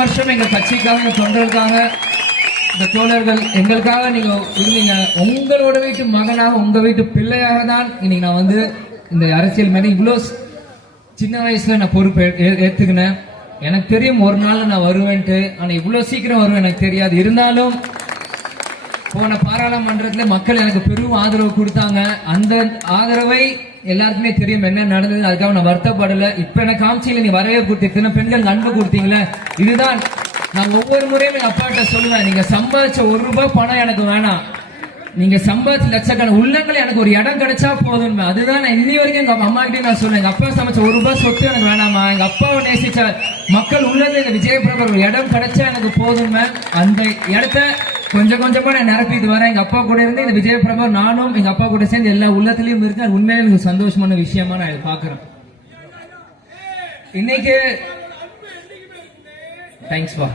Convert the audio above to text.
வருஷம் எங்க கட்சிக்காக எங்க தொண்டர்களுக்காக இந்த தோழர்கள் எங்களுக்காக நீங்க இருந்தீங்க. உங்களோட வீட்டு மகனாக உங்க வீட்டு பிள்ளையாக தான் இன்னைக்கு நான் வந்து இந்த அரசியல் மேல இவ்வளோ சின்ன வயசுல நான் பொறுப்பு ஏ- ஏத்துக்கினேன். எனக்கு தெரியும் ஒரு நாள் நான் வருவேன்ட்டு. ஆனா இவ்வளவு சீக்கிரம் வருவேன் எனக்கு தெரியாது. இருந்தாலும் போன பாராளுமன்றத்தில் மக்கள் எனக்கு பெரும் ஆதரவு கொடுத்தாங்க. அந்த ஆதரவை எல்லாருக்குமே தெரியும் என்ன நடந்தது அதுக்காக நான் வருத்தப்படல. இப்ப எனக்கு காமிச்சியில நீ வரவே கொடுத்து இத்தனை பெண்கள் அன்பு கொடுத்தீங்களே. இதுதான் நான் ஒவ்வொரு முறையும் எங்க அப்பாட்ட சொல்லுவேன். நீங்க சம்பாதிச்ச ஒரு ரூபாய் பணம் எனக்கு வேணாம். நீங்க சம்பாதிச்ச லட்சக்கண உள்ளங்கள் எனக்கு ஒரு இடம் கிடைச்சா போதும் அதுதான் நான் இன்னி வரைக்கும் எங்க அம்மா கிட்டே நான் சொல்லுவேன் எங்க அப்பா சமைச்ச ஒரு ரூபாய் சொத்து எனக்கு வேணாமா? எங்க அப்பாவை நேசிச்ச மக்கள் உள்ளது எங்க விஜயபிரபர் ஒரு இடம் கிடைச்சா எனக்கு போதும் அந்த இடத்த கொஞ்சம் கொஞ்சமா நான் நிரப்பி இது வரேன். எங்க அப்பா கூட இருந்து இந்த விஜயபிரபர் நானும் எங்க அப்பா கூட சேர்ந்து எல்லா உள்ளத்திலயும் இருக்கு. அது உண்மையில எனக்கு சந்தோஷமான விஷயமா நான் இதை பாக்குறேன் இன்னைக்கு தேங்க்ஸ் பா